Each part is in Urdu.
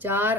4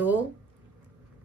2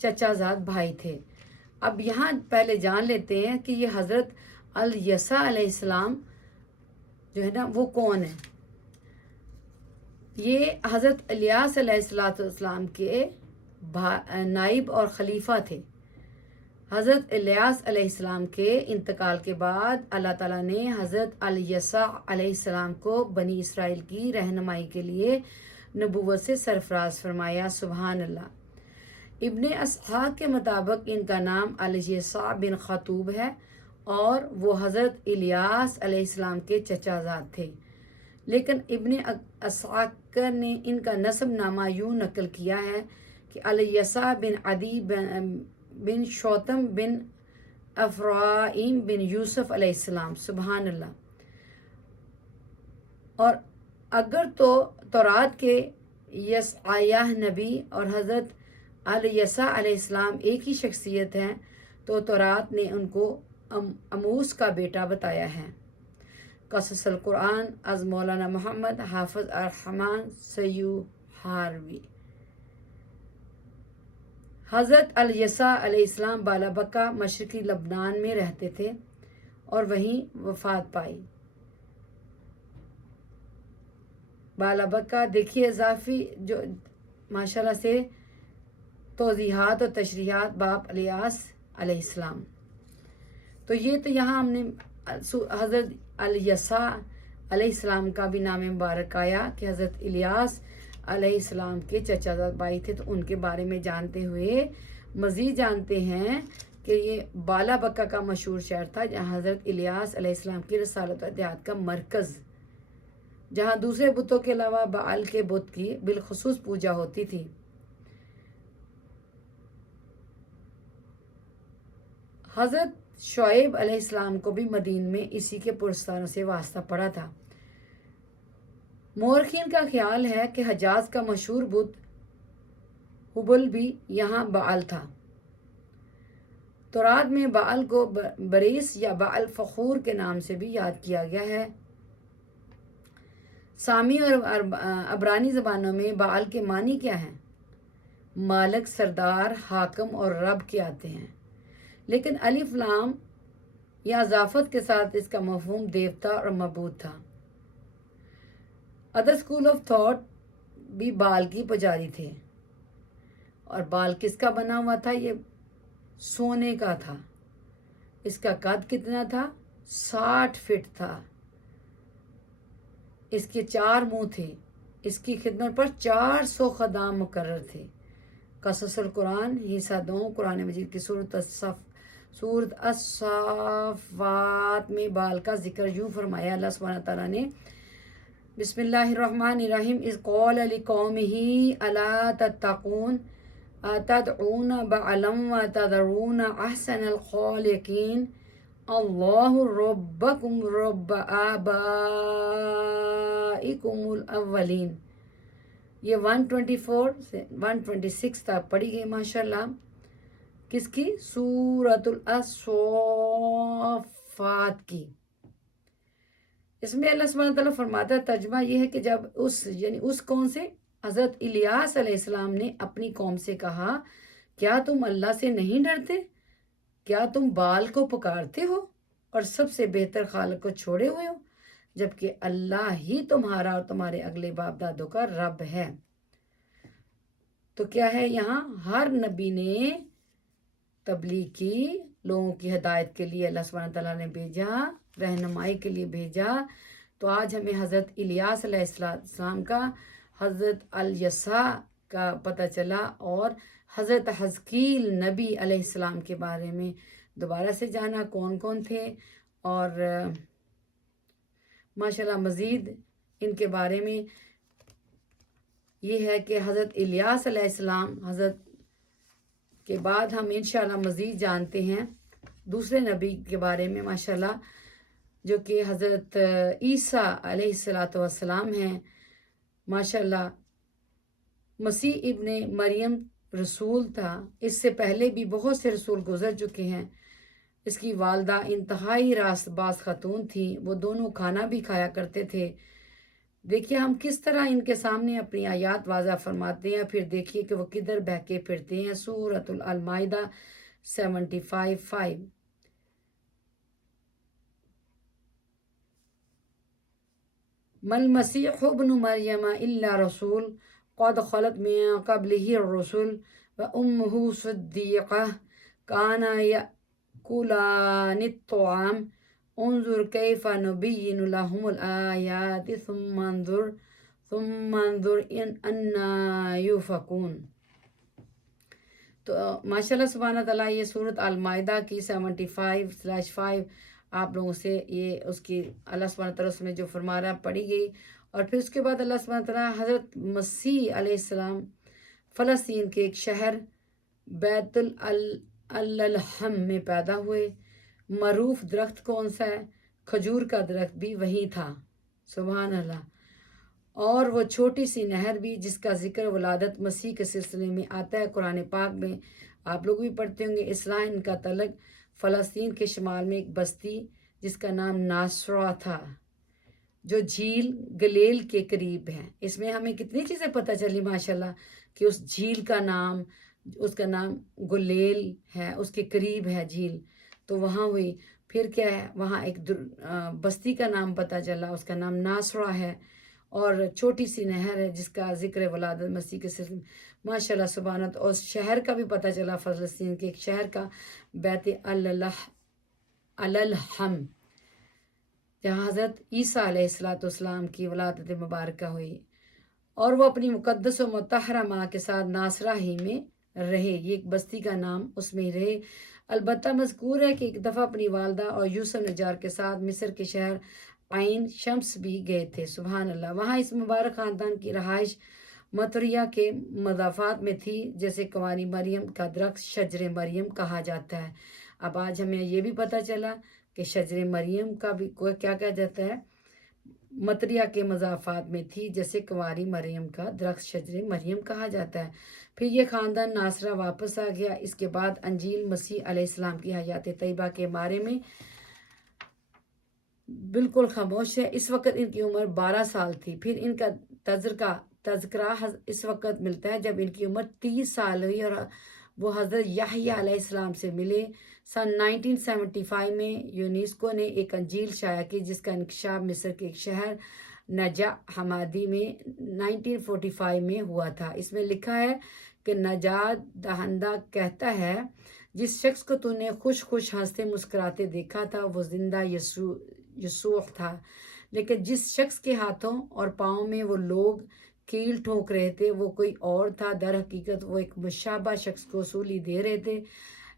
چچا زاد بھائی تھے۔ اب یہاں پہلے جان لیتے ہیں کہ یہ حضرت الیسع علیہ السلام جو ہے نا وہ کون ہے۔ یہ حضرت الیاس علیہ السلام کے نائب اور خلیفہ تھے۔ حضرت الیاس علیہ السلام کے انتقال کے بعد اللہ تعالیٰ نے حضرت الیسع علیہ السلام کو بنی اسرائیل کی رہنمائی کے لیے نبوت سے سرفراز فرمایا۔ سبحان اللہ۔ ابن اسحاق کے مطابق ان کا نام الیسع بن خطوب ہے اور وہ حضرت الیاس علیہ السلام کے چچا زاد تھے، لیکن ابن اسحاق نے ان کا نسب نامہ یوں نقل کیا ہے کہ الیسع بن عدی بن شوتم بن افرائیم بن یوسف علیہ السلام۔ سبحان اللہ۔ اور اگر تو تورات کے یسعیاہ نبی اور حضرت الیسع علیہ السلام ایک ہی شخصیت ہیں تو تورات نے ان کو اموس کا بیٹا بتایا ہے۔ قصص القرآن از مولانا محمد حافظ الرحمن سیوہاروی۔ حضرت الیسع علیہ السلام بالابکہ مشرقی لبنان میں رہتے تھے اور وہیں وفات پائی۔ بالابکہ دیکھیے اضافی جو ماشاءاللہ سے توضیحات اور تشریحات باپ الیاس علیہ السلام۔ تو یہ تو یہاں ہم نے حضرت الیسع علیہ السلام کا بھی نام مبارک آیا کہ حضرت الیاس علیہ السلام کے چچا زاد بھائی تھے، تو ان کے بارے میں جانتے ہوئے مزید جانتے ہیں کہ یہ بالابکہ کا مشہور شہر تھا جہاں حضرت الیاس علیہ السلام کی رسالت و اتحاد کا مرکز، جہاں دوسرے بتوں کے علاوہ بعل کے بت کی بالخصوص پوجا ہوتی تھی۔ حضرت شعیب علیہ السلام کو بھی مدین میں اسی کے پرستاروں سے واسطہ پڑا تھا۔ مورخین کا خیال ہے کہ حجاز کا مشہور بت حبل بھی یہاں بعل تھا۔ تورات میں بعل کو بریس یا بعل فخور کے نام سے بھی یاد کیا گیا ہے۔ سامی اور عبرانی زبانوں میں بعل کے معنی کیا ہیں؟ مالک، سردار، حاکم اور رب کے آتے ہیں، لیکن الف لام یا اضافت کے ساتھ اس کا مفہوم دیوتا اور معبود تھا۔ ادر اسکول آف تھاٹ بھی بال کی پجاری تھے، اور بال کس کا بنا ہوا تھا؟ یہ سونے کا تھا۔ اس کا قد کتنا تھا؟ 60 فٹ تھا۔ اس کے 4 منہ تھے۔ اس کی خدمت پر 400 خدام مقرر تھے۔ قصص القرآن حصہ 2 قرآن مجید کی سورۃ الصافات میں بال کا ذکر یوں فرمایا اللہ سبحانہ تعالیٰ نے، بسم اللہ الرحمن الرحیم، اذ قال لقومہ الا تتقون اتدعون بعلا وتذرون احسن الخالقین اللہ ربکم رب آبائکم الاولین۔ یہ 124 سے 126 تک پڑھی گئی ماشاءاللہ۔ کس کی؟ سورۃ الصافات کی۔ اس میں اللہ سبحانہ تعالیٰ فرماتا ہے، ترجمہ یہ ہے کہ جب اس قوم سے حضرت الیاس علیہ السلام نے اپنی قوم سے کہا، کیا تم اللہ سے نہیں ڈرتے؟ کیا تم بال کو پکارتے ہو اور سب سے بہتر خالق کو چھوڑے ہوئے ہو، جبکہ اللہ ہی تمہارا اور تمہارے اگلے باپ دادوں کا رب ہے؟ تو کیا ہے یہاں؟ ہر نبی نے تبلیغ کی، لوگوں کی ہدایت کے لیے اللہ سبحانہ تعالیٰ نے بھیجا، رہنمائی کے لیے بھیجا۔ تو آج ہمیں حضرت الیاس علیہ السلام کا، حضرت الیسع کا پتہ چلا، اور حضرت حزقیل نبی علیہ السلام کے بارے میں دوبارہ سے جانا کون کون تھے، اور ماشاءاللہ مزید ان کے بارے میں یہ ہے کہ حضرت الیاس علیہ السلام حضرت کے بعد ہم انشاءاللہ مزید جانتے ہیں دوسرے نبی کے بارے میں ماشاءاللہ، جو کہ حضرت عیسیٰ علیہ السلام ہیں ماشاءاللہ۔ مسیح ابن مریم رسول تھا، اس سے پہلے بھی بہت سے رسول گزر چکے ہیں۔ اس کی والدہ انتہائی راست باز خاتون تھی، وہ دونوں کھانا بھی کھایا کرتے تھے، دیکھیے ہم کس طرح ان کے سامنے اپنی آیات واضح فرماتے ہیں، پھر دیکھیے کہ وہ کدھر بہکے پھرتے ہیں۔ سورۃ المائدہ 75:5۔ مل مسیح ابن مریم الا رسول قد خلت من قبلہ الرسل وامہ صدیقہ کانا یأکلان الطعام انظر کیف نبین لهم الآیات ثم انظر انا یؤفکون۔ تو ماشاءاللہ سبحانہ تعالیٰ یہ سورۃ المائدہ کی 75/5 آپ لوگوں سے یہ اس کی اللہ سبحانہ تعالیٰ اس میں جو فرما رہا پڑھی گئی، اور پھر اس کے بعد اللہ سبحانہ تعالیٰ حضرت مسیح علیہ السلام فلسطین کے ایک شہر بیت الحم میں پیدا ہوئے۔ معروف درخت کون سا ہے؟ کھجور کا درخت بھی وہی تھا، سبحان اللہ۔ اور وہ چھوٹی سی نہر بھی جس کا ذکر ولادت مسیح کے سلسلے میں آتا ہے قرآن پاک میں، آپ لوگ بھی پڑھتے ہوں گے۔ اسرائیل کا تعلق فلسطین کے شمال میں ایک بستی جس کا نام ناصرہ تھا، جو جھیل گلیل کے قریب ہے۔ اس میں ہمیں کتنی چیزیں پتہ چلی ماشاءاللہ، کہ اس جھیل کا نام، اس کا نام گلیل ہے، اس کے قریب ہے جھیل، تو وہاں ہوئی۔ پھر کیا ہے، وہاں ایک بستی کا نام پتہ چلا، اس کا نام ناصرہ ہے، اور چھوٹی سی نہر ہے جس کا ذکر ولادت مسیح کے سلسلے میں ماشاءاللہ سبحانت۔ اور شہر کا بھی پتہ چلا، فلسطین کے ایک شہر کا بیت الحم، جہاں حضرت عیسیٰ علیہ السلام کی ولادت مبارکہ ہوئی، اور وہ اپنی مقدس و مطہرہ ماں کے ساتھ ناصرہ ہی میں رہے۔ یہ ایک بستی کا نام اس میں ہی رہے۔ البتہ مذکور ہے کہ ایک دفعہ اپنی والدہ اور یوسف نجار کے ساتھ مصر کے شہر عین شمس بھی گئے تھے، سبحان اللہ۔ وہاں اس مبارک خاندان کی رہائش مطریہ کے مضافات میں تھی، جیسے کنواری مریم کا درخت شجر مریم کہا جاتا ہے۔ اب آج ہمیں یہ بھی پتہ چلا کہ شجر مریم کا بھی کیا کہا جاتا ہے، مطریہ کے مضافات میں تھی، جیسے کنواری مریم کا درخت شجر مریم کہا جاتا ہے۔ پھر یہ خاندان ناصرہ واپس آ گیا۔ اس کے بعد انجیل مسیح علیہ السلام کی حیات طیبہ کے بارے میں بالکل خاموش ہے۔ اس وقت ان کی عمر 12 سال تھی۔ پھر ان کا تذکرہ اس وقت ملتا ہے جب ان کی عمر 30 سال ہوئی، اور وہ حضرت یحییٰ علیہ السلام سے ملے۔ سن 1975 میں یونیسکو نے ایک انجیل شائع کی جس کا انکشاف مصر کے ایک شہر نجع حمادی میں 1945 میں ہوا تھا۔ اس میں لکھا ہے کہ نجات دہندہ کہتا ہے، جس شخص کو تو نے خوش ہنستے مسکراتے دیکھا تھا وہ زندہ یسوع تھا، لیکن جس شخص کے ہاتھوں اور پاؤں میں وہ لوگ کیل ٹھونک رہے تھے وہ کوئی اور تھا۔ در حقیقت وہ ایک مشابہ شخص کو سولی دے رہے تھے،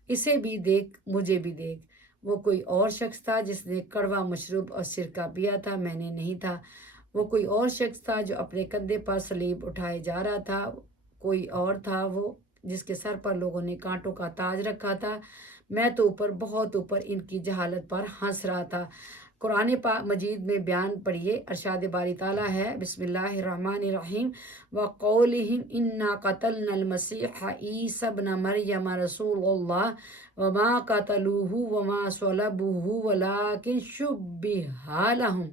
اسے بھی دیکھ مجھے بھی دیکھ۔ وہ کوئی اور شخص تھا جس نے کڑوا مشروب اور سرکہ پیا تھا، میں نے نہیں تھا۔ وہ کوئی اور شخص تھا جو اپنے کندھے پر صلیب اٹھائے جا رہا تھا، کوئی اور تھا وہ جس کے سر پر لوگوں نے کانٹوں کا تاج رکھا تھا۔ میں تو اوپر، بہت اوپر ان کی جہالت پر ہنس رہا تھا۔ قرآن مجید میں بیان پڑھیے، ارشاد باری تعالیٰ ہے، بسم اللہ الرحمن الرحیم، وَقَوْلِهِمْ إِنَّا قَتَلْنَا الْمَسِيحَ عِيسَى ابْنَ مَرْيَمَ رَسُولَ اللَّهِ وَمَا قَتَلُوهُ وَمَا صَلَبُوهُ وَلَٰكِنْ شُبِّهَ لَهُمْ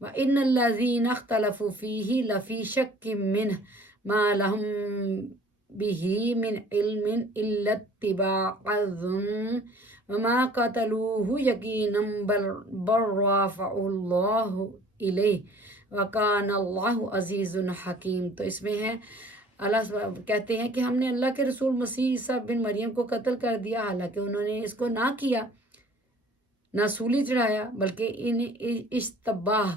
وَإِنَّ الَّذِينَ اخْتَلَفُوا فِيهِ لَفِي شَكٍّ مِّنْهُ مَا لَهُم بِهِ مِنْ عِلْمٍ إِلَّا اتِّبَاعَ الظَّنِّ وَمَا قَتَلُوهُ يَقِينًا بَلْ رَفَعَهُ اللَّهُ إِلَيْهِ وَكَانَ اللَّهُ عَزِيزٌ حَكِيمٌ۔ تو اس میں ہے، اللہ کہتے ہیں کہ ہم نے اللہ کے رسول مسیح عیسیٰ بن مریم کو قتل کر دیا، حالانکہ انہوں نے اس کو نہ کیا، نہ سولی چڑھایا، بلکہ انہیں اشتباہ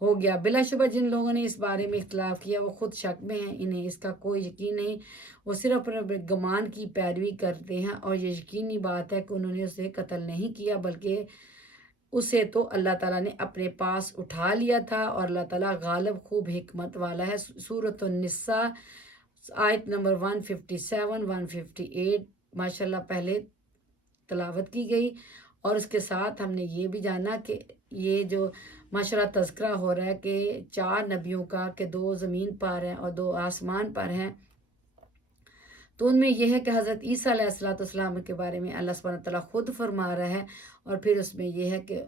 ہو گیا۔ بلا شبہ جن لوگوں نے اس بارے میں اختلاف کیا وہ خود شک میں ہیں، انہیں اس کا کوئی یقین نہیں، وہ صرف اپنے گمان کی پیروی کرتے ہیں، اور یہ یقینی بات ہے کہ انہوں نے اسے قتل نہیں کیا بلکہ اسے تو اللہ تعالیٰ نے اپنے پاس اٹھا لیا تھا، اور اللہ تعالیٰ غالب خوب حکمت والا ہے۔ سورۃ النساء آیت نمبر 157 158 ماشاءاللہ پہلے تلاوت کی گئی، اور اس کے ساتھ ہم نے یہ بھی جانا کہ یہ جو ماشاءاللہ تذکرہ ہو رہا ہے کہ 4 نبیوں کا، کہ 2 زمین پر ہیں اور 2 آسمان پر ہیں، تو ان میں یہ ہے کہ حضرت عیسیٰ علیہ السلام کے بارے میں اللہ سبحانہ تعالیٰ خود فرما رہا ہے، اور پھر اس میں یہ ہے کہ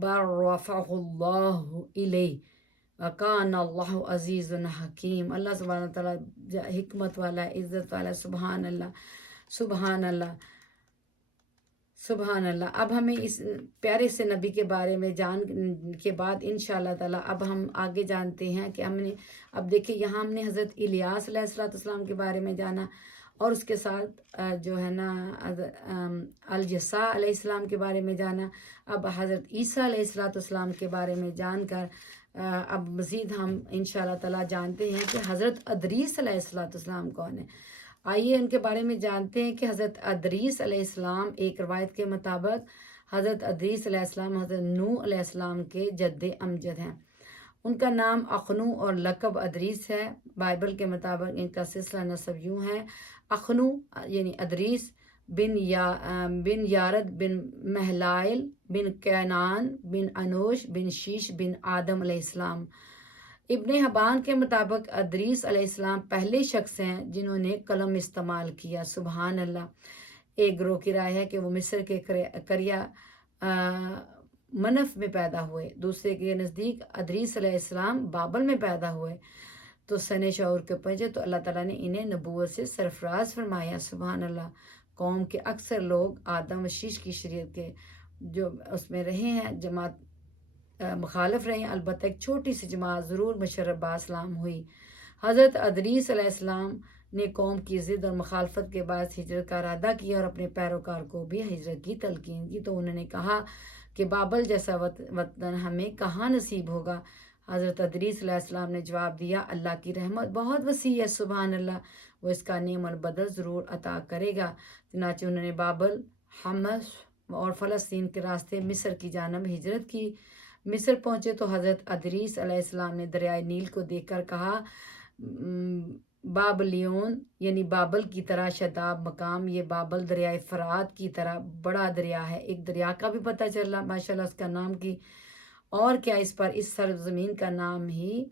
بَرَّفَعَهُ اللَّهُ إِلَيْهِ وَكَانَ اللَّهُ عَزِيزٌ حَكِيمٌ۔ اللہ سبحانہ تعالیٰ حکمت والا ہے، عزت والا ہے، سبحان اللہ، سبحان اللہ، سبحان اللہ۔ اب ہمیں اس پیارے سے نبی کے بارے میں جان کے بعد انشاءاللہ تعالیٰ اب ہم آگے جانتے ہیں کہ ہم نے اب دیکھیں یہاں ہم نے حضرت الیاس علیہ السلام کے بارے میں جانا، اور اس کے ساتھ جو ہے نا الجسا علیہ السلام کے بارے میں جانا۔ اب حضرت عیسیٰ علیہ السلام کے بارے میں جان کر اب مزید ہم انشاءاللہ تعالیٰ جانتے ہیں کہ حضرت ادریس علیہ السلام کون ہے۔ آئیے ان کے بارے میں جانتے ہیں کہ حضرت ادریس علیہ السلام ایک روایت کے مطابق حضرت ادریس علیہ السلام حضرت نوح علیہ السلام کے جد امجد ہیں۔ ان کا نام اخنو اور لقب ادریس ہے۔ بائبل کے مطابق ان کا سلسلہ نسب یوں ہے: اخنو یعنی ادریس بن یارد بن مہلائل بن کینان بن انوش بن شیش بن آدم علیہ السلام۔ ابن حبان کے مطابق ادریس علیہ السلام پہلے شخص ہیں جنہوں نے قلم استعمال کیا، سبحان اللہ۔ ایک گروہ کی رائے ہے کہ وہ مصر کے قریہ منف میں پیدا ہوئے، دوسرے کے نزدیک ادریس علیہ السلام بابل میں پیدا ہوئے۔ تو سن شعور کے پہنچے تو اللہ تعالیٰ نے انہیں نبوت سے سرفراز فرمایا، سبحان اللہ۔ قوم کے اکثر لوگ آدم و شیش کی شریعت کے جو اس میں رہے ہیں جماعت مخالف رہے ہیں، البتہ ایک چھوٹی سی جماعت ضرور مشرف باسلام ہوئی۔ حضرت ادریس علیہ السلام نے قوم کی ضد اور مخالفت کے باعث ہجرت کا ارادہ کیا اور اپنے پیروکار کو بھی ہجرت کی تلقین کی۔ تو انہوں نے کہا کہ بابل جیسا وطن ہمیں کہاں نصیب ہوگا؟ حضرت ادریس علیہ السلام نے جواب دیا، اللہ کی رحمت بہت وسیع ہے، سبحان اللہ، وہ اس کا نعم البدل ضرور عطا کرے گا۔ چنانچہ انہوں نے بابل، حمص اور فلسطین کے راستے مصر کی جانب ہجرت کی۔ مصر پہنچے تو حضرت ادریس علیہ السلام نے دریائے نیل کو دیکھ کر کہا، بابلیون یعنی بابل کی طرح شداب مقام، یہ بابل دریائے فرات کی طرح بڑا دریا ہے۔ ایک دریا کا بھی پتہ چلا ماشاءاللہ اس کا نام کی، اور کیا اس پر اس سرزمین کا نام ہی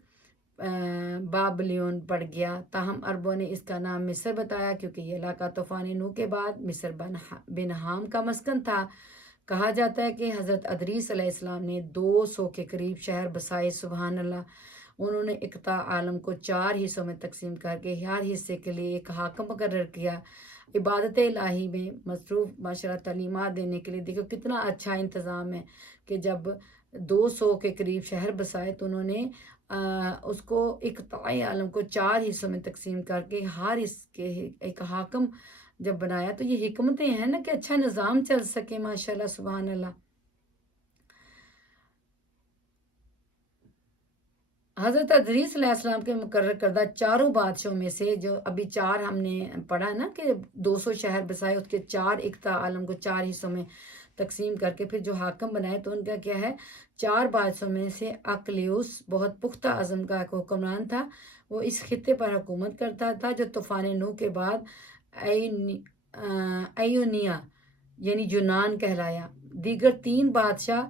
بابلیون پڑ گیا۔ تاہم عربوں نے اس کا نام مصر بتایا کیونکہ یہ علاقہ طوفان نوح کے بعد مصر بن حام کا مسکن تھا۔ کہا جاتا ہے کہ حضرت ادریس علیہ السلام نے 200 کے قریب شہر بسائے، سبحان اللہ۔ انہوں نے اقطاع عالم کو 4 حصوں میں تقسیم کر کے ہر حصے کے لیے ایک حاکم مقرر کیا۔ عبادت الہی میں مصروف ماشاءاللہ تعلیمات دینے کے لیے دیکھو کتنا اچھا انتظام ہے کہ جب 200 کے قریب شہر بسائے تو انہوں نے اس کو اقطاع عالم کو 4 حصوں میں تقسیم کر کے ہر اس کے ایک حاکم جب بنایا۔ تو یہ حکمتیں ہیں نا کہ اچھا نظام چل سکے، ماشاءاللہ سبحان اللہ۔ حضرت ادریس علیہ السلام کے مقرر کردہ 4 بادشاہوں میں سے جو ابھی 4 ہم نے پڑھا نا کہ 200 شہر بسائے، اس کے 4 اقطاع عالم کو 4 حصوں میں تقسیم کر کے پھر جو حاکم بنائے، تو ان کا کیا ہے، 4 بادشاہوں میں سے اقلیوس بہت پختہ عزم کا ایک حکمران تھا۔ وہ اس خطے پر حکومت کرتا تھا جو طوفان نوح کے بعد ایونیا یعنی یونان کہلایا۔ دیگر 3 بادشاہ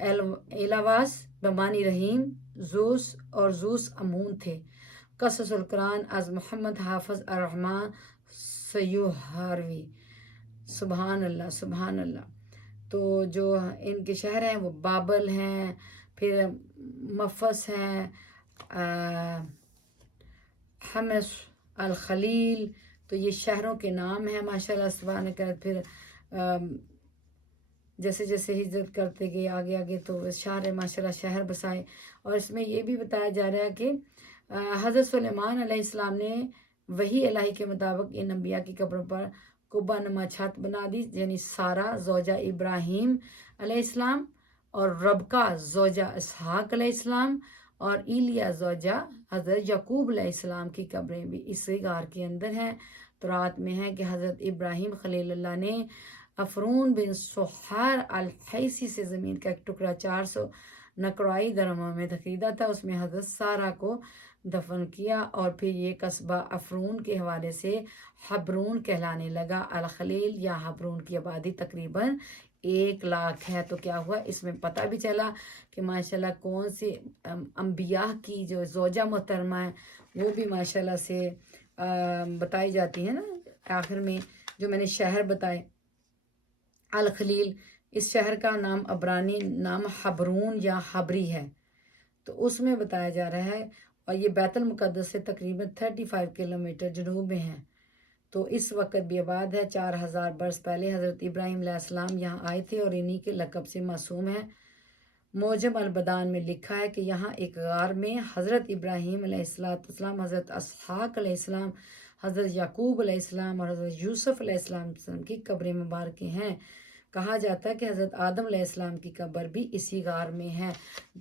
ایلاواس بمانی رحیم، زوس امون تھے۔ قصص القرآن از محمد حافظ الرحمن سیوہاروی، سبحان اللہ، سبحان اللہ۔ تو جو ان کے شہر ہیں وہ بابل ہیں، پھر مفس ہیں، حمص، الخلیل، تو یہ شہروں کے نام ہیں ماشاءاللہ سبحان اللہ۔ پھر جیسے جیسے ہجرت کرتے گئے آگے آگے تو شہر ماشاءاللہ شہر بسائے۔ اور اس میں یہ بھی بتایا جا رہا ہے کہ حضرت سلیمان علیہ السلام نے وحی الہی کے مطابق ان انبیاء کی قبروں پر قبہ نما چھت بنا دی، یعنی سارہ زوجہ ابراہیم علیہ السلام اور ربکہ زوجہ اسحاق علیہ السلام اور ایلیا زوجہ حضرت یعقوب علیہ السلام کی قبریں بھی اسی غار کے اندر ہیں۔ تورات میں ہے کہ حضرت ابراہیم خلیل اللہ نے افرون بن سحار الحیسی سے زمین کا ایک ٹکڑا 400 نقرائی درہموں میں خریدا تھا، اس میں حضرت سارہ کو دفن کیا، اور پھر یہ قصبہ افرون کے حوالے سے حبرون کہلانے لگا۔ الخلیل یا حبرون کی آبادی تقریباً 1 لاکھ ہے۔ تو کیا ہوا، اس میں پتہ بھی چلا کہ ماشاءاللہ کون سی انبیاء کی جو زوجہ محترمہ ہیں وہ بھی ماشاءاللہ سے بتائی جاتی ہیں نا۔ آخر میں جو میں نے شہر بتائے الخلیل، اس شہر کا نام عبرانی نام حبرون یا حبری ہے۔ تو اس میں بتایا جا رہا ہے، اور یہ بیت المقدس سے تقریباً 35 کلومیٹر جنوب میں ہے، تو اس وقت بھی آباد ہے۔ 4000 برس پہلے حضرت ابراہیم علیہ السلام یہاں آئے تھے اور انہی کے لقب سے معصوم ہے۔ موجم البدان میں لکھا ہے کہ یہاں ایک غار میں حضرت ابراہیم علیہ السلام، حضرت اسحاق علیہ السلام، حضرت یعقوب علیہ السلام اور حضرت یوسف علیہ السلام کی قبریں مبارکیں ہیں۔ کہا جاتا ہے کہ حضرت آدم علیہ السلام کی قبر بھی اسی غار میں ہے،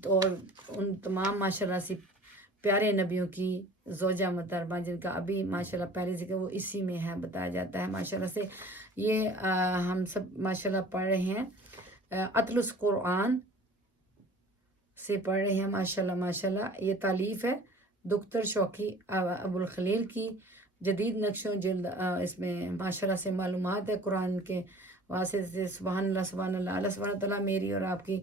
تو ان تمام ماشاءاللہ سے پیارے نبیوں کی زوجہ محترمہ جن کا ابھی ماشاءاللہ پہلے ذکر وہ اسی میں ہے، بتایا جاتا ہے ماشاءاللہ سے۔ یہ ہم سب ماشاءاللہ پڑھ رہے ہیں، اطلس قرآن سے پڑھ رہے ہیں ماشاءاللہ ماشاءاللہ۔ یہ تالیف ہے دکتر شوقی ابو الخلیل کی، جدید نقش و جلد، اس میں ماشاءاللہ سے معلومات ہے قرآن کے واسطے سے۔ سبحان اللہ سبحان اللہ، اللہ سبحانہ تعالیٰ میری اور آپ کی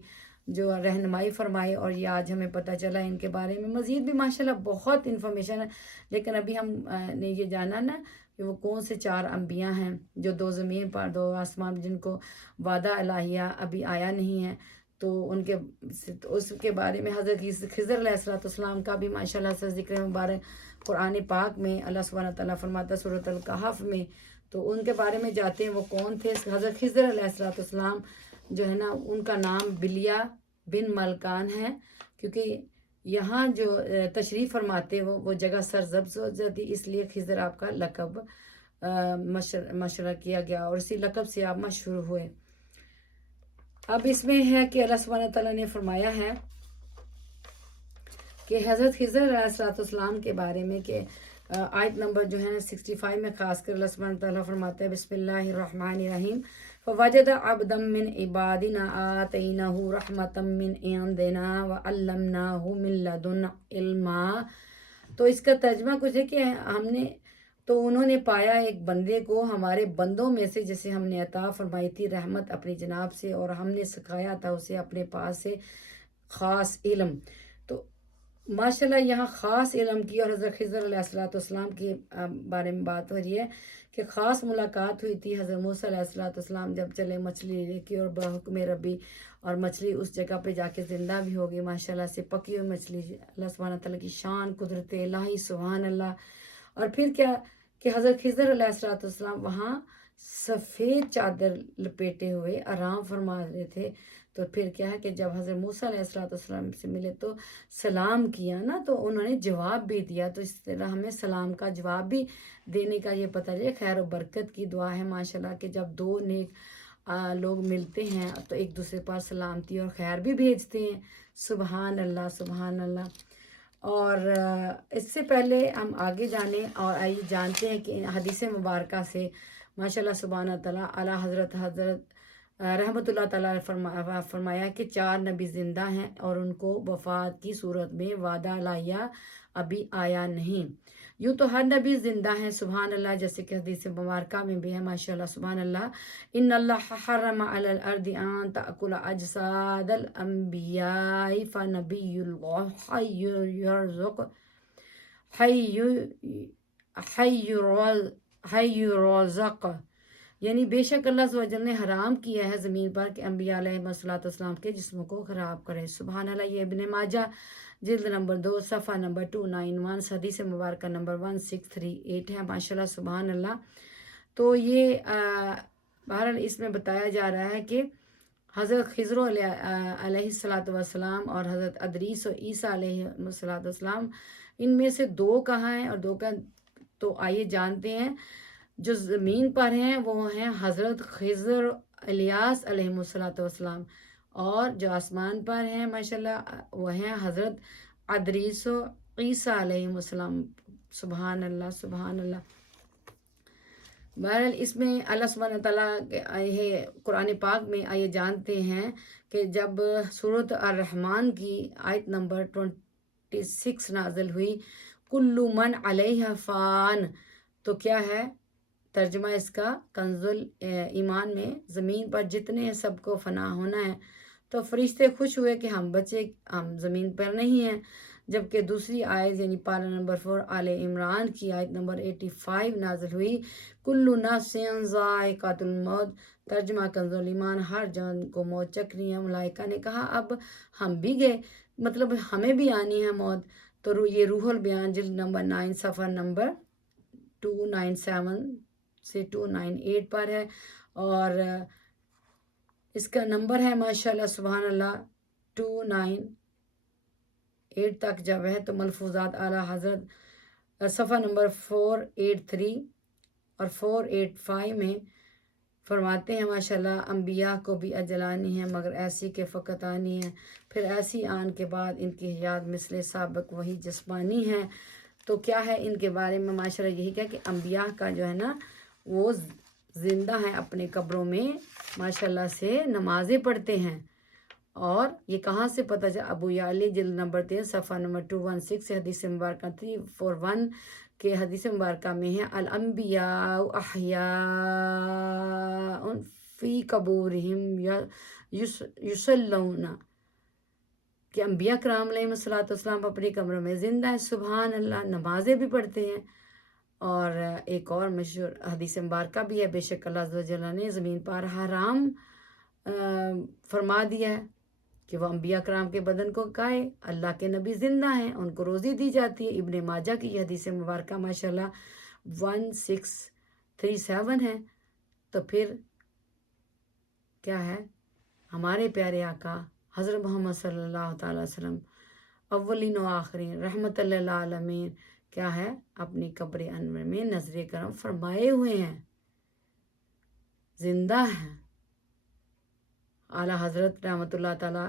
جو رہنمائی فرمائے، اور یہ آج ہمیں پتہ چلا ان کے بارے میں۔ مزید بھی ماشاءاللہ بہت انفارمیشن ہے، لیکن ابھی ہم نے یہ جانا نا کہ وہ کون سے 4 انبیاء ہیں جو 2 زمین پر 2 آسمان، جن کو وعدہ الہیہ ابھی آیا نہیں ہے، تو ان کے اس کے بارے میں حضرت خضر علیہ السلام کا بھی ماشاءاللہ سے ذکر مبارک قرآن پاک میں اللہ سبحانہ تعالیٰ فرماتا ہے سورۃ الکہف میں۔ تو ان کے بارے میں جاتے ہیں وہ کون تھے۔ حضرت خضر علیہ السلام جو ہے نا، ان کا نام بلیہ بن ملکان ہے، کیونکہ یہاں جو تشریف فرماتے وہ جگہ سرسبز ہو جاتی، اس لیے خضر آپ کا لقب مشورہ کیا گیا، اور اسی لقب سے آپ مشہور ہوئے۔ اب اس میں ہے کہ اللہ سبحانہ تعالیٰ نے فرمایا ہے کہ حضرت خضر علیہ السلام کے بارے میں کہ آیت نمبر جو ہے 65 میں خاص کر اللہ سبحانہ تعالیٰ فرماتا ہے بسم اللہ الرحمن الرحیم فوجد عبدا من عبادنا آتیناہ رحمتا من عندنا وعلمناہ من لدن علما۔ تو اس کا ترجمہ کچھ ہے کہ ہم نے تو انہوں نے پایا ایک بندے کو ہمارے بندوں میں سے جسے ہم نے عطا فرمائی تھی رحمت اپنی جناب سے، اور ہم نے سکھایا تھا اسے اپنے پاس سے خاص علم۔ تو ماشاءاللہ یہاں خاص علم کی اور حضرت خضر علیہ السلام کے بارے میں بات ہو رہی ہے کہ خاص ملاقات ہوئی تھی حضرت موسیٰ علیہ السلام جب چلے مچھلی لے کے، اور بحکم ربی، اور مچھلی اس جگہ پہ جا کے زندہ بھی ہوگی ماشاءاللہ سے، پکی ہوئی مچھلی۔ اللہ سبحانہ تعالیٰ کی شان، قدرت الہی، سبحان اللہ۔ اور پھر کیا کہ حضرت خضر علیہ السلام وہاں سفید چادر لپیٹے ہوئے آرام فرما رہے تھے۔ تو پھر کیا ہے کہ جب حضرت موسیٰ علیہ السلام سے ملے تو سلام کیا نا، تو انہوں نے جواب بھی دیا۔ تو اس طرح ہمیں سلام کا جواب بھی دینے کا یہ پتہ چلے، خیر و برکت کی دعا ہے ماشاءاللہ کہ جب 2 نیک لوگ ملتے ہیں تو ایک دوسرے پر سلامتی اور خیر بھی بھیجتے ہیں۔ سبحان اللہ سبحان اللہ۔ اور اس سے پہلے ہم آگے جانیں اور آئیے جانتے ہیں کہ حدیث مبارکہ سے ماشاءاللہ سبحانہ تعالیٰ اعلیٰ حضرت رحمۃ اللہ تعالیٰ فرمایا کہ 4 نبی زندہ ہیں اور ان کو وفات کی صورت میں وعدہ الہیہ ابھی آیا نہیں۔ یوں تو ہر نبی زندہ ہیں سبحان اللہ، جیسے کہ حدیث مبارکہ میں بھی ہے ماشاءاللہ سبحان اللہ، ان اللہ حرم علی الارض ان تأکل اجساد الانبیاء فنبی اللہ حی رزق، یعنی بے شک اللہ عز و جل نے حرام کیا ہے زمین پر کہ انبیاء علیہ السلام کے جسموں کو خراب کرے۔ سبحان اللہ۔ یہ ابن ماجہ جلد نمبر 2 صفحہ نمبر 291 حدیث مبارکہ نمبر 1638 ہے ماشاءاللہ سبحان اللہ۔ تو یہ بہرحال اس میں بتایا جا رہا ہے کہ حضرت خضر علیہ السلام اور حضرت ادریس و عیسیٰ علیہ السلام ان میں سے 2 کہاں ہیں اور 2 کا تو آئیے جانتے ہیں۔ جو زمین پر ہیں وہ ہیں حضرت خضر الیاس علیہ السلام، اور جو آسمان پر ہیں ماشاءاللہ وہ ہیں حضرت ادریس و عیسیٰ علیہ السلام۔ سبحان اللہ سبحان اللہ۔ بہرحال اس میں اللہ سبحانہ تعالیٰ یہ قرآن پاک میں آئیے جانتے ہیں کہ جب سورۃ الرحمن کی آیت نمبر 26 نازل ہوئی کل من علیہ فان، تو کیا ہے ترجمہ اس کا کنز ایمان میں زمین پر جتنے ہیں سب کو فنا ہونا ہے۔ تو فرشتے خوش ہوئے کہ ہم بچے، ہم زمین پر نہیں ہیں، جبکہ دوسری آیت یعنی پارہ نمبر 4 آل عمران کی آیت نمبر 85 نازل ہوئی کل نفس ذائقۃ الموت، ترجمہ کنز ایمان ہر جان کو موت چکھنی ہے۔ ملائکہ نے کہا اب ہم بھی گئے مطلب ہمیں بھی آنی ہے موت. تو یہ روح البیان جلد نمبر 9 صفحہ نمبر 297 سے 298 پر ہے. اور اس کا نمبر ہے ماشاءاللہ سبحان اللہ 298 تک جب ہے تو ملفوظات اعلیٰ حضرت صفحہ نمبر 483 اور 485 میں فرماتے ہیں ماشاءاللہ انبیاء کو بھی اجل آنی ہے مگر ایسی کہ فقط آنی ہے، پھر ایسی آن کے بعد ان کی حیات مثل سابق وہی جسمانی ہے. تو کیا ہے ان کے بارے میں ماشاءاللہ یہی کہا کہ انبیاء کا جو ہے نا وہ زندہ ہیں اپنے قبروں میں ماشاءاللہ سے نمازیں پڑھتے ہیں. اور یہ کہاں سے پتہ چلا؟ ابو یعلی جلد نمبر 3 صفحہ نمبر 216 سے حدیث مبارکہ 341 کے حدیث مبارکہ میں ہے الانبیاء احیاء فی قبورہم یصلون، کہ انبیاء کرام علیہ السلام اپنی قبروں میں زندہ ہیں، سبحان اللہ، نمازیں بھی پڑھتے ہیں. اور ایک اور مشہور حدیث مبارکہ بھی ہے بے شک اللہ عز و جل نے زمین پر حرام فرما دیا ہے کہ وہ انبیاء کرام کے بدن کو کھائے. اللہ کے نبی زندہ ہیں، ان کو روزی دی جاتی ہے. ابن ماجہ کی یہ حدیث مبارکہ ماشاءاللہ 1637 ہے. تو پھر کیا ہے؟ ہمارے پیارے آقا حضرت محمد صلی اللہ تعالیٰ وسلم اولین و آخرین رحمت للعالمین کیا ہے؟ اپنی قبر انور میں نظر کرم فرمائے ہوئے ہیں، زندہ ہیں. اعلیٰ حضرت رحمت اللہ تعالیٰ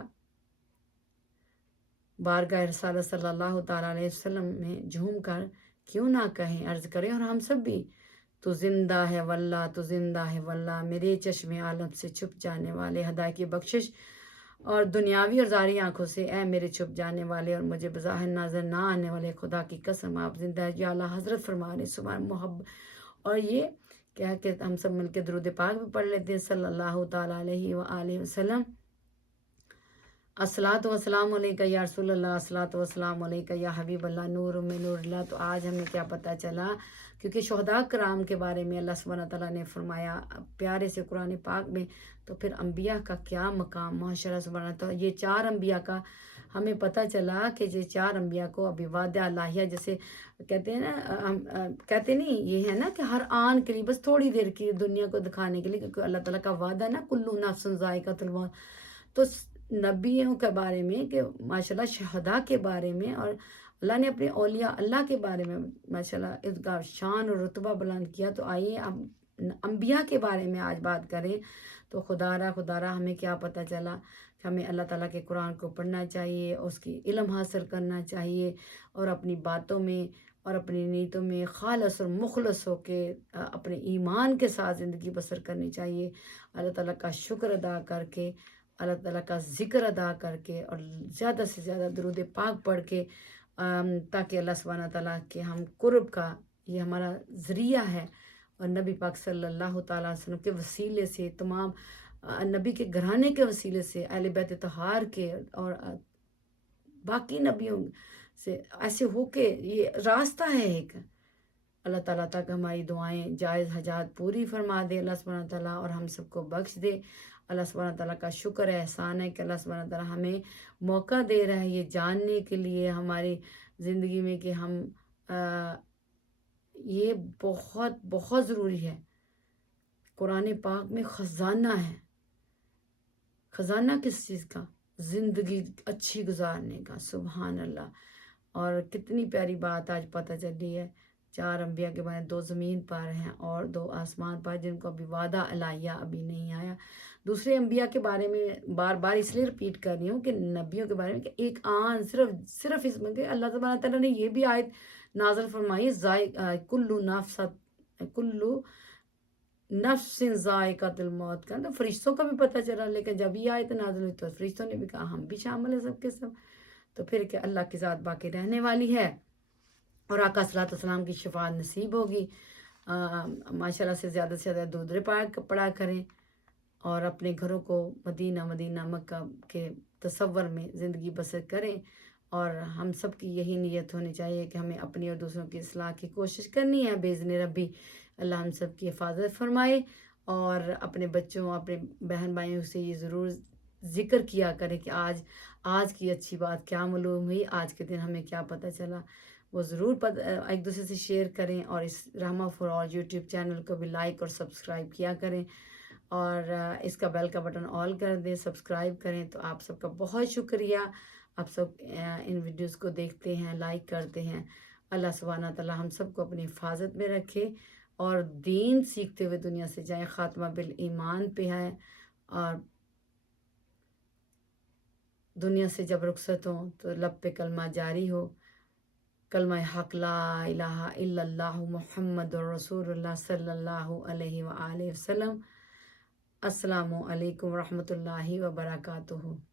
بارگاہ رسالت صلی اللہ تعالیٰ علیہ وسلم میں جھوم کر کیوں نہ کہیں، عرض کریں اور ہم سب بھی، تو زندہ ہے واللہ، تو زندہ ہے واللہ، میرے چشم عالم سے چھپ جانے والے، ہدایت کی بخشش اور دنیاوی اور ظاہری آنکھوں سے اے میرے چھپ جانے والے اور مجھے بظاہر نظر نہ آنے والے، خدا کی قسم آپ زندہ ہے. یہ اعلیٰ حضرت فرما رہے سبحان محبت. اور یہ کیا کہ ہم سب مل کے درود پاک بھی پڑھ لیتے ہیں صلی اللہ تعالیٰ علیہ وآلہ وسلم. الصلاۃ والسلام علیکہ یا رسول اللہ، الصلاۃ والسلام علیکہ یا حبیب اللہ، نور من نور اللہ. تو آج ہمیں کیا پتہ چلا؟ کیونکہ شہداء کرام کے بارے میں اللہ سبحانہ تعالیٰ نے فرمایا پیارے سے قرآن پاک میں، تو پھر انبیاء کا کیا مقام ماشاءاللہ سبحانہ تعالیٰ. یہ 4 انبیاء کا ہمیں پتہ چلا کہ یہ 4 انبیاء کو ابھی وعدہ الہیہ جیسے کہتے ہیں نا، ہم کہتے نہیں یہ ہے نا کہ ہر آن کے لیے بس تھوڑی دیر کی دنیا کو دکھانے کے لیے، کیونکہ اللہ تعالیٰ کا وعدہ نا کلو نفس ذائقۃ الموت. تو نبیوں کے بارے میں کہ ماشاءاللہ شہداء کے بارے میں اور اللہ نے اپنے اولیاء اللہ کے بارے میں ماشاءاللہ اس کا شان اور رتبہ بلند کیا. تو آئیے اب انبیاء کے بارے میں آج بات کریں. تو خدا را ہمیں کیا پتہ چلا کہ ہمیں اللہ تعالیٰ کے قرآن کو پڑھنا چاہیے، اس کی علم حاصل کرنا چاہیے اور اپنی باتوں میں اور اپنی نیتوں میں خالص اور مخلص ہو کے اپنے ایمان کے ساتھ زندگی بسر کرنی چاہیے. اللہ تعالیٰ کا شکر ادا کر کے، اللہ تعالیٰ کا ذکر ادا کر کے اور زیادہ سے زیادہ درود پاک پڑھ کے، تاکہ اللہ سبحانہ تعالیٰ کے ہم قرب کا یہ ہمارا ذریعہ ہے. اور نبی پاک صلی اللہ تعالیٰ علیہ وسلم کے وسیلے سے، تمام نبی کے گھرانے کے وسیلے سے، اہل بیت طہار کے اور باقی نبیوں سے ایسے ہو کے یہ راستہ ہے ایک. اللہ تعالیٰ تک ہماری دعائیں جائز حاجات پوری فرما دے اللہ سبحانہ تعالیٰ، اور ہم سب کو بخش دے. اللہ سبحانہ تعالیٰ کا شکر ہے، احسان ہے کہ اللہ سبحانہ تعالیٰ ہمیں موقع دے رہا ہے یہ جاننے کے لیے ہماری زندگی میں کہ ہم یہ بہت بہت ضروری ہے. قرآن پاک میں خزانہ ہے. خزانہ کس چیز کا؟ زندگی اچھی گزارنے کا. سبحان اللہ. اور کتنی پیاری بات آج پتہ چلی ہے. 4 انبیاء کے بارے 2 زمین پر ہیں اور 2 آسمان پر، جن کو ابھی وعدہ الہیہ ابھی نہیں آیا. دوسرے انبیاء کے بارے میں بار بار اس لیے رپیٹ کر رہی ہوں کہ نبیوں کے بارے میں کہ ایک آن صرف اس میں کہ اللہ سبحانہ تعالیٰ نے یہ بھی آیت نازل فرمائی کلو نفس ذائقۃ الموت کا. تو فرشتوں کا بھی پتہ چلا، لیکن جب یہ آیت نازل ہوئی تو فرشتوں نے بھی کہا ہم بھی شامل ہیں سب کے سب. تو پھر کہ اللہ کی ذات باقی رہنے والی ہے اور آقا صلی اللہ علیہ وسلم کی شفاعت نصیب ہوگی. ماشاءاللہ سے زیادہ درود پاک پڑھا کریں اور اپنے گھروں کو مدینہ مکہ کے تصور میں زندگی بسر کریں. اور ہم سب کی یہی نیت ہونی چاہیے کہ ہمیں اپنی اور دوسروں کی اصلاح کی کوشش کرنی ہے. باذن ربی اللہ ہم سب کی حفاظت فرمائے، اور اپنے بچوں اپنے بہن بھائیوں سے یہ ضرور ذکر کیا کریں کہ آج کی اچھی بات کیا معلوم ہوئی، آج کے دن ہمیں کیا پتہ چلا، وہ ضرور ایک دوسرے سے شیئر کریں، اور اس رحمہ فار آل یوٹیوب چینل کو بھی لائک اور سبسکرائب کیا کریں، اور اس کا بیل کا بٹن آل کر دیں، سبسکرائب کریں۔ تو آپ سب کا بہت شکریہ، آپ سب ان ویڈیوز کو دیکھتے ہیں، لائک کرتے ہیں۔ اللہ سبحانہ تعالی ہم سب کو اپنی حفاظت میں رکھے، اور دین سیکھتے ہوئے دنیا سے جائیں، خاتمہ بالایمان پہ ہے، اور دنیا سے جب رخصت ہوں تو لب پہ کلمہ جاری ہو، کلمہ حق لا الہ الا اللہ محمد رسول اللہ صلی اللہ علیہ وآلہ وسلم۔ السلام علیکم ورحمۃ اللہ وبرکاتہ۔